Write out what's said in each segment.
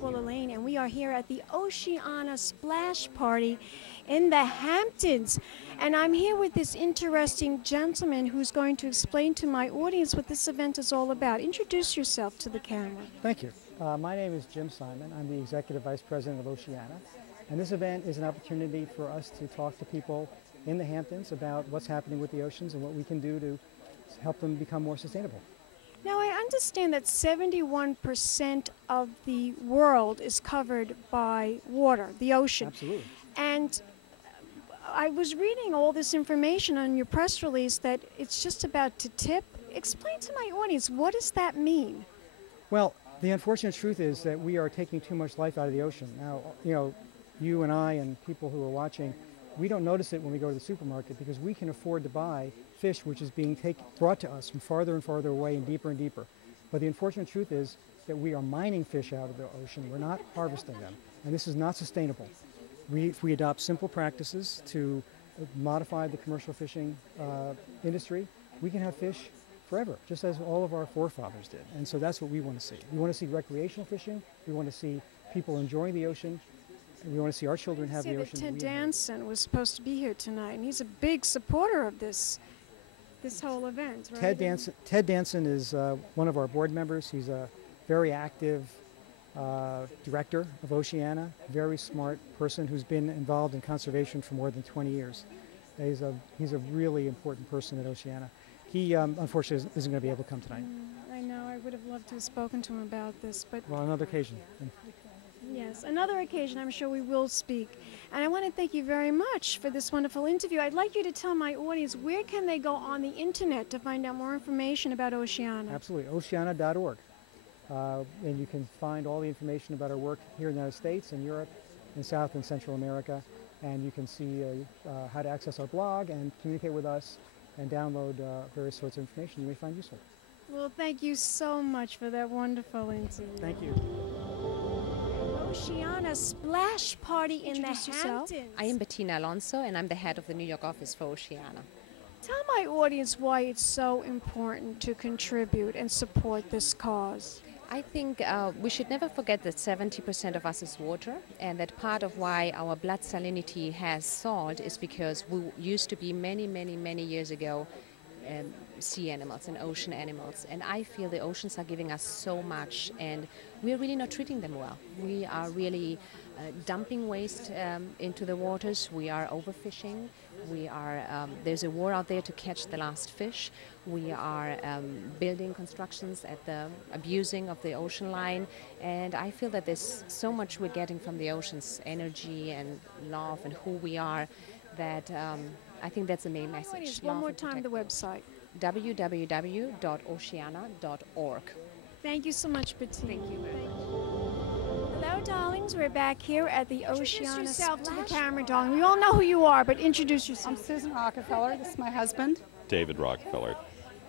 Wellerlane, and we are here at the Oceana Splash Party in the Hamptons. And I'm here with this interesting gentleman who's going to explain to my audience what this event is all about. Introduce yourself to the camera. Thank you. My name is Jim Simon. I'm the Executive Vice President of Oceana. And this event is an opportunity for us to talk to people in the Hamptons about what's happening with the oceans and what we can do to help them become more sustainable. Now, I understand that 71% of the world is covered by water, the ocean. Absolutely. And I was reading all this information on your press release that it's just about to tip. Explain to my audience, what does that mean? Well, the unfortunate truth is that we are taking too much life out of the ocean. Now, you and I and people who are watching, we don't notice it when we go to the supermarket because we can afford to buy fish which is being brought to us from farther and farther away and deeper. But the unfortunate truth is that we are mining fish out of the ocean. We're not harvesting them. And this is not sustainable. If we adopt simple practices to modify the commercial fishing industry, we can have fish forever, just as all of our forefathers did. And so that's what we want to see. We want to see recreational fishing. We want to see people enjoying the ocean. We want to see our children have the ocean. Ted Danson was supposed to be here tonight, and he's a big supporter of this whole event, right? Ted Danson is one of our board members. He's a very active director of Oceana, very smart person who's been involved in conservation for more than 20 years. He's a really important person at Oceana. He unfortunately isn't going to be able to come tonight. I know. I would have loved to have spoken to him about this, but well, another occasion. Yes, another occasion I'm sure we will speak. And I want to thank you very much for this wonderful interview. I'd like you to tell my audience, where can they go on the internet to find out more information about Oceana? Absolutely, oceana.org. And you can find all the information about our work here in the United States and Europe and South and Central America. And you can see how to access our blog and communicate with us and download various sorts of information you may find useful. Well, thank you so much for that wonderful interview. Thank you. Oceana Splash Party in the Hamptons. I am Bettina Alonso, and I'm the head of the New York office for Oceana. Tell my audience why it's so important to contribute and support this cause. I think we should never forget that 70% of us is water, and that part of why our blood salinity has salt is because we used to be many years ago sea animals and ocean animals, and I feel the oceans are giving us so much, and we're really not treating them well. We are really dumping waste into the waters. We are overfishing. We are there's a war out there to catch the last fish. We are building constructions at the abusing of the ocean line, and I feel that there's so much we're getting from the oceans, energy and love and who we are, that I think that's the main message. One more time, the website. www.oceana.org. Thank you so much, Bettina. Thank you very much. Hello, darlings. We're back here at the Oceana. Introduce yourself to the camera, darling. We all know who you are, but introduce yourself. I'm Susan Rockefeller. This is my husband. David Rockefeller.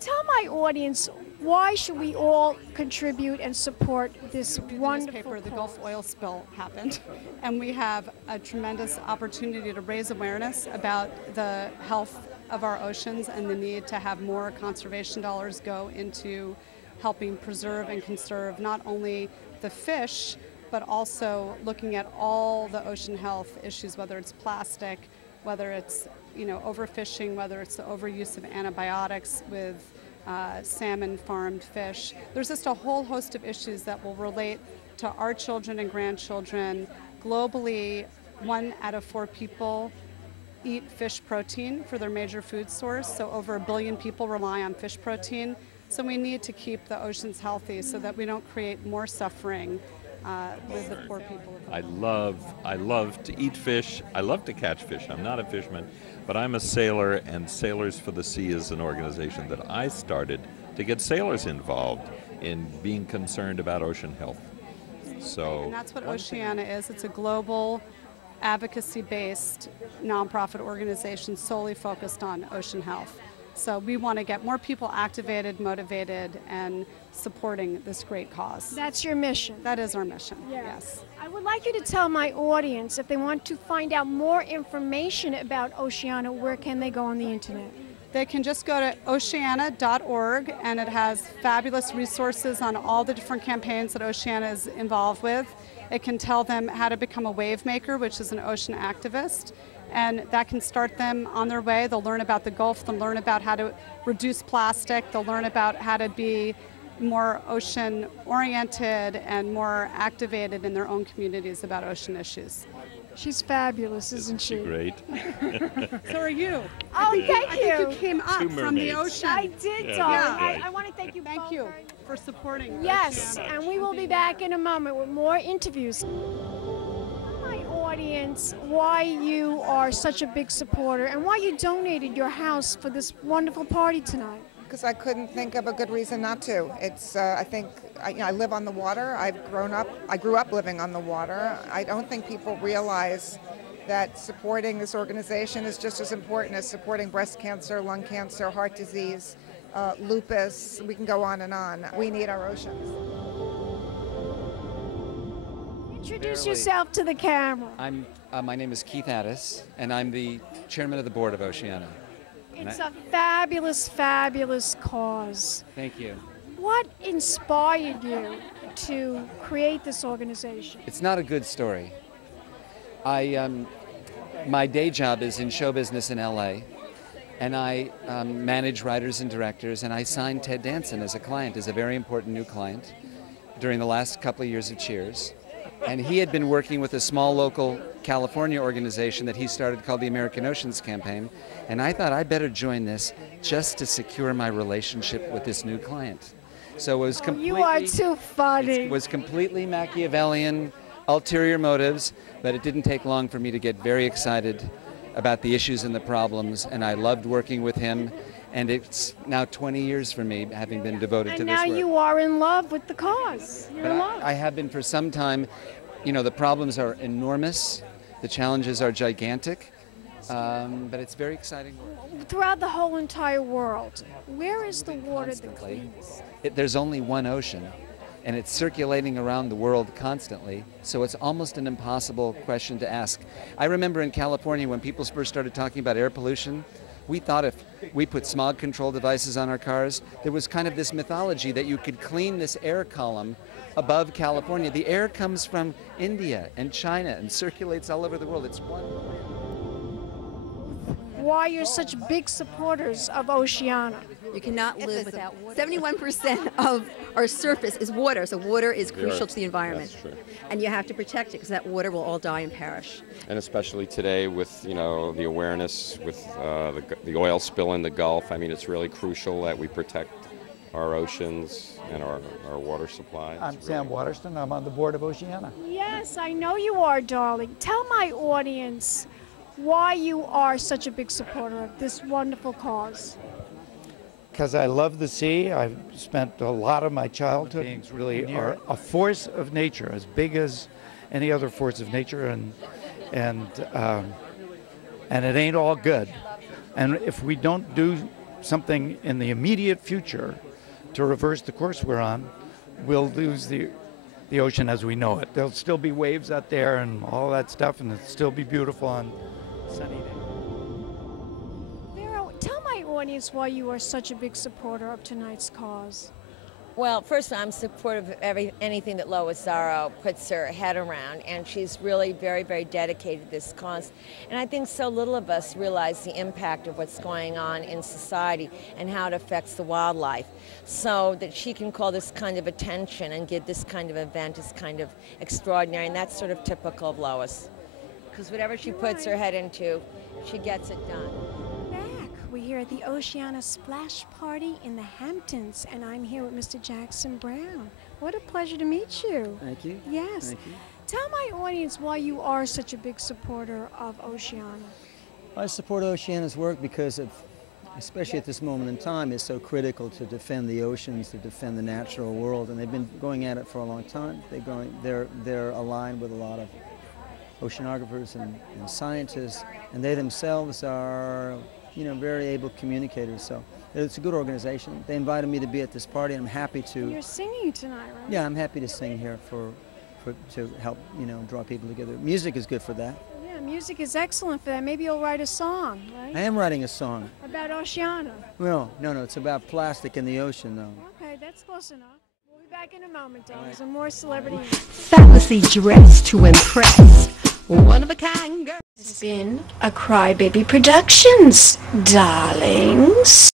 Tell my audience, why should we all contribute and support this wonderful newspaper, the Gulf oil spill happened, and we have a tremendous opportunity to raise awareness about the health of our oceans and the need to have more conservation dollars go into helping preserve and conserve not only the fish, but also looking at all the ocean health issues, whether it's plastic, whether it's overfishing, whether it's the overuse of antibiotics with salmon farmed fish. There's just a whole host of issues that will relate to our children and grandchildren. Globally, 1 out of 4 people eat fish protein for their major food source, so over 1 billion people rely on fish protein. So we need to keep the oceans healthy so that we don't create more suffering with the poor people. I love to eat fish. I love to catch fish. I'm not a fisherman, but I'm a sailor, and Sailors for the Sea is an organization that I started to get sailors involved in being concerned about ocean health. So, and that's what Oceana is. It's a global advocacy-based nonprofit organization solely focused on ocean health. So we want to get more people activated, motivated, and supporting this great cause. That's your mission. That is our mission, yes. I would like you to tell my audience, if they want to find out more information about Oceana, where can they go on the internet? They can just go to oceana.org, and it has fabulous resources on all the different campaigns that Oceana is involved with. It can tell them how to become a wave maker, which is an ocean activist, and that can start them on their way. They'll learn about the Gulf, they'll learn about how to reduce plastic, they'll learn about how to be more ocean oriented and more activated in their own communities about ocean issues. She's fabulous, isn't she? Great. So are you. Oh, thank you. I think you came up Two from the mermaids. ocean. I did, Yeah, darling. that's right. I want to thank you Thank both you very much. for supporting Yes, Oceana. and we will be back in a moment with more interviews. Tell my audience why you are such a big supporter and why you donated your house for this wonderful party tonight. Because I couldn't think of a good reason not to. It's, I think, I live on the water. I grew up living on the water. I don't think people realize that supporting this organization is just as important as supporting breast cancer, lung cancer, heart disease, lupus. We can go on and on. We need our oceans. Introduce yourself to the camera. My name is Keith Addis, and I'm the chairman of the board of Oceana. It's a fabulous, fabulous cause. Thank you. What inspired you to create this organization? It's not a good story. My day job is in show business in LA, and I manage writers and directors, and I signed Ted Danson as a client, as a very important new client during the last couple of years of Cheers. And he had been working with a small local California organization that he started called the American Oceans Campaign, and I thought I'd better join this just to secure my relationship with this new client. So it was completely, You are too funny. it was completely Machiavellian, ulterior motives, but it didn't take long for me to get very excited about the issues and the problems, and I loved working with him, and it's now 20 years for me, having been devoted to And this now work. you are in love with the cause. You're But in love. I have been for some time. You know, the problems are enormous, the challenges are gigantic, but it's very exciting work. Throughout the whole entire world, where is the water the Constantly. cleanest? There's only one ocean, and it's circulating around the world constantly, so it's almost an impossible question to ask. I remember in California when people first started talking about air pollution, we thought if we put smog control devices on our cars, there was kind of this mythology that you could clean this air column above California. The air comes from India and China and circulates all over the world. It's one. Why you're such big supporters of Oceana? You cannot live without water. 71% of our surface is water, so water is crucial to the environment. That's true. And you have to protect it because that water will all die and perish. And especially today with, the awareness with the oil spill in the Gulf, I mean, it's really crucial that we protect our oceans and our water supply. I'm Sam Waterston. I'm on the board of Oceana. Yes, I know you are, darling. Tell my audience why you are such a big supporter of this wonderful cause. Because I love the sea. I've spent a lot of my childhood. Beings really are a force of nature, as big as any other force of nature, and it ain't all good. And if we don't do something in the immediate future to reverse the course we're on, we'll lose the ocean as we know it. There'll still be waves out there and all that stuff, and it'll still be beautiful on sunny days. Vera, tell my audience why you are such a big supporter of tonight's cause. Well, first, I'm supportive of anything that Lois Zaro puts her head around, and she's really very, very dedicated to this cause. And I think so little of us realize the impact of what's going on in society and how it affects the wildlife. So that she can call this kind of attention and give this kind of event is kind of extraordinary, and that's sort of typical of Lois. Because whatever she puts her head into, she gets it done. We're here at the Oceana Splash Party in the Hamptons, and I'm here with Mr. Jackson Brown. What a pleasure to meet you. Thank you. Yes. Thank you. Tell my audience why you are such a big supporter of Oceana. I support Oceana's work because, especially at this moment in time, it's so critical to defend the oceans, to defend the natural world, and they've been going at it for a long time. They're aligned with a lot of oceanographers and scientists, and they themselves are very able communicators, so it's a good organization. They invited me to be at this party, and I'm happy to. You're singing tonight, right? Yeah, I'm happy to sing here to help, draw people together. Music is good for that. Yeah, Yeah, music is excellent for that. Maybe you'll write a song, right? I am writing a song. About Oceana. No, it's about plastic in the ocean, though. Okay, that's close enough. We'll be back in a moment, darling. Some more celebrity. Fabulously dressed to impress. One of a kind girl. It's been a Crybaby Productions, darlings.